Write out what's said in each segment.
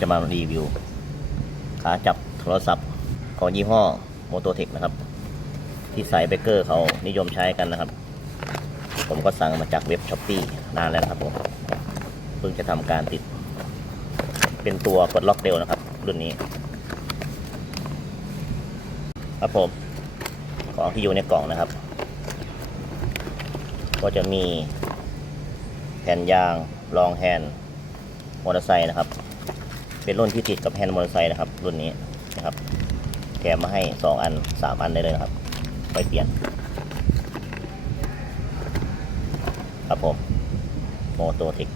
จะมารีวิว ขาจับโทรศัพท์ของยี่ห้อโมโตเทคนะครับ ที่สายเบเกอร์เขานิยมใช้กันนะครับ ผมก็สั่งมาจากเว็บช้อปปี้นานแล้วครับผมเพิ่งจะทำการติด เป็นตัวกดล็อกเร็วนะครับ รุ่นนี้ ครับผม ของที่อยู่ในกล่องนะครับ ก็จะมีแผ่นยางรองแฮนด์มอเตอร์ไซค์นะครับ เป็นรุ่นที่ติดกับแฮนด์มอเตอร์ไซค์นะครับ รุ่นนี้นะครับ แถมมาให้ 2 อัน 3 อันได้เลยนะครับไปเปลี่ยน ครับผมโมโตทิก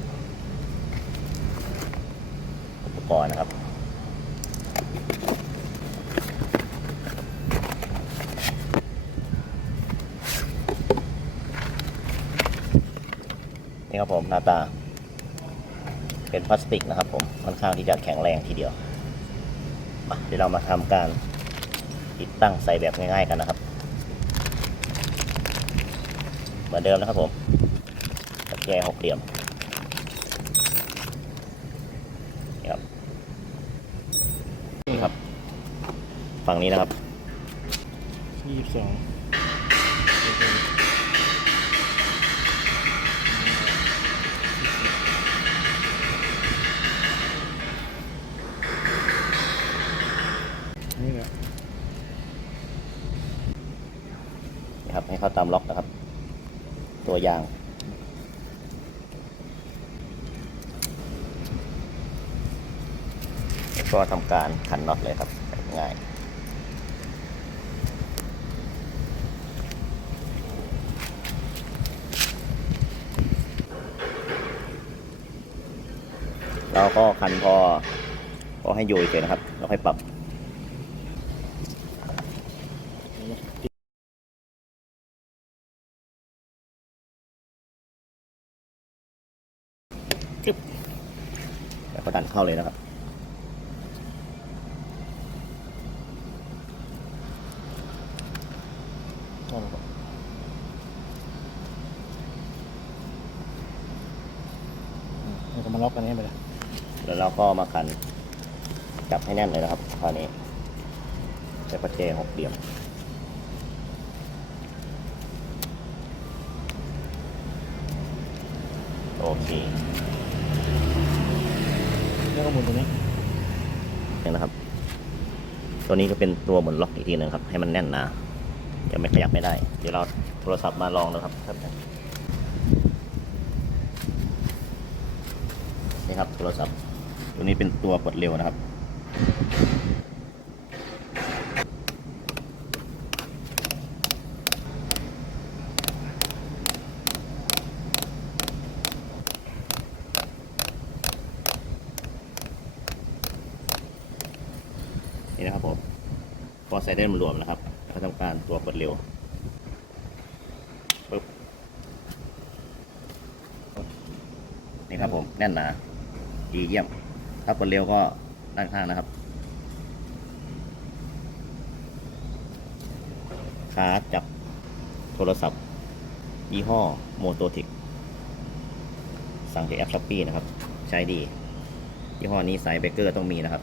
อุปกรณ์นะครับนี่ครับผมหน้าตา เป็นพลาสติกนะครับผมค่อนข้างที่จะแข็งแรงทีเดียวมาเดี๋ยวเรามาทำการติดตั้งใส่แบบง่ายๆกันนะครับ เหมือนเดิมนะครับผมตะแกรงหกเหลี่ยมนี่ครับนี่ครับ ฝั่งนี้นะครับยี่สิบสอง ครับ ให้เข้าตามล็อกนะครับ ตัวยาง ก็ทำการขันน็อตเลยครับ ง่ายเราก็คันพอ พอให้อยู่เฉยนะครับแล้วค่อยปรับ แล้วก็ดันเข้าเลยนะครับนั่นแหละอืมเราจะมาล็อกกันนี้ไปเลยแล้วเราก็มาคัน จับให้แน่นเลยนะครับคราวนี้ใช้ประแจหกเหลี่ยมโอเค ข้อมูลตรงนี้นี่นะครับ ตัวนี้ก็เป็นตัวเหมือนล็อกอีกทีหนึงครับให้มันแน่นหนาจะไม่ขยับไม่ได้ เดี๋ยวเราโทรศัพท์มาลองนะครับครับนี่ครับโทรศัพท์ ตัวนี้เป็นตัวกดเร็วนะครับ นี่นะครับผมพอใส่ได้มันรวมนะครับแล้วก็ทำการตัวกดเร็วปึ๊บนี่ครับผมแน่นหนาดีเยี่ยม ถ้ากดเร็วก็ด้านข้างนะครับ ขาจับโทรศัพท์ ยี่ห้อโมโตทิกสั่งจากแอปช้อปปี้นะครับ ใช้ดี ยี่ห้อนี้สายเบเกอร์ต้องมีนะครับ